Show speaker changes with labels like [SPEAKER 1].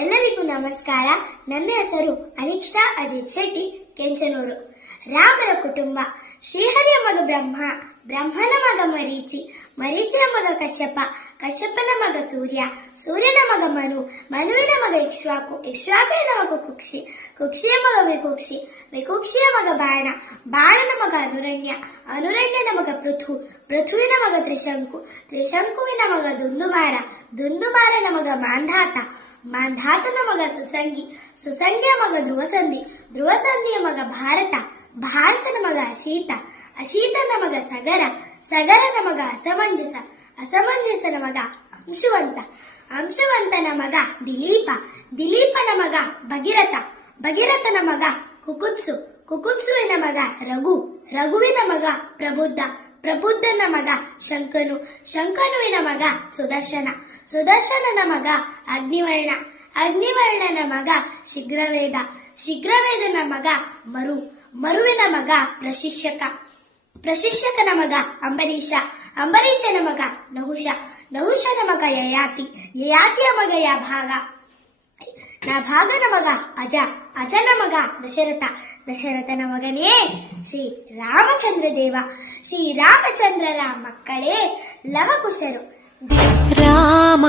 [SPEAKER 1] ಎಲ್ಲರಿಗೂ ನಮಸ್ಕಾರ. ನನ್ನ ಹೆಸರು ಅನಿಕ್ಷಾ ಅಜಿತ್ ಶೆಟ್ಟಿ ಕೆಂಚನೂರು. ರಾಮರ ಕುಟುಂಬ. ಶ್ರೀಹರಿಯ ಮಗ ಬ್ರಹ್ಮ. ಬ್ರಹ್ಮನ ಮಗ ಮರೀಚಿ. ಮರೀಚಿನ ಮಗ ಕಶ್ಯಪ. ಕಶ್ಯಪನ ಮಗ ಸೂರ್ಯ. ಸೂರ್ಯನ ಮಗ ಮನು. ಮನುವಿನ ಮಗ ಇಕ್ಷ್ವಾಕು. ಇಕ್ಷ್ವಾಕುವಿನ ಮಗ ಕುಕ್ಷಿ. ಕುಕ್ಷಿಯ ಮಗ ವಿಕುಕ್ಷಿ. ವಿಕುಕ್ಷಿಯ ಮಗ ಬಾಣ. ಬಾಣನ ಮಗ ಅನುರಣ್ಯ. ಅನುರಣ್ಯನ ಮಗ ಪೃಥು. ಪೃಥುವಿನ ಮಗ ತ್ರಿಶಂಕು. ತ್ರಿಶಂಕುವಿನ ಮಗ ದುಂದುಬಾರ. ದುಂದುಬಾರನ ಮಗ ಮಾಂಧಾತ. ಮಾಂಧಾತನ ಮಗ ಸುಸಂಗಿ. ಸುಸಂಗಿಯ ಮಗ ಧ್ರುವಸಂಧಿ. ಧ್ರುವಸಂಧಿಯ ಮಗ ಭಾರತ. ಭಾರತನ ಮಗ ಅಶೀತ, ಅಶೀತನ ಮಗ ಸಗರ, ಸಗರನ ಮಗ ಅಸಮಂಜಸ, ಅಸಮಂಜಸನ ಮಗ ಅಂಶುವಂತ, ಅಂಶವಂತನ ಮಗ ದಿಲೀಪ, ದಿಲೀಪನ ಮಗ ಭಗೀರಥ, ಭಗೀರಥನ ಮಗ ಕುಕುತ್ಸು, ಕುಕುತ್ಸುವಿನ ಮಗ ರಘು, ರಘುವಿನ ಮಗ ಪ್ರಬುದ್ಧ, ಪ್ರಬುದ್ಧನ ಮಗ ಶಂಕನು, ಶಂಕನುವಿನ ಮಗ ಸುದರ್ಶನ, ಸುದರ್ಶನನ ಮಗ ಅಗ್ನಿವರ್ಣ, ಅಗ್ನಿವರ್ಣನ ಮಗ ಶೀಘ್ರವೇದ ಶೀಘ್ರವೇದನ ಮಗ ಮರು, ಮರುವಿನ ಮಗ ಪ್ರಶಿಕ್ಷಕ. ಪ್ರಶಿಕ್ಷಕನ ಮಗ ಅಂಬರೀಷ, ಅಂಬರೀಷನ ಮಗ ನಹುಷ, ನಹುಷನ ಮಗ ಯಯಾತಿ, ಯಯಾತಿಯ ಮಗ ಯ ಭಾಗ. ನ ಭಾಗನ ಮಗ ಅಜ, ಅಜನ ಮಗ ದಶರಥ, ದಶರಥನ ಮಗನೇ ಶ್ರೀ ರಾಮಚಂದ್ರ ದೇವ ಶ್ರೀ ರಾಮಚಂದ್ರರ ಮಕ್ಕಳೇ ಲವಕುಶರು.
[SPEAKER 2] ರಾಮ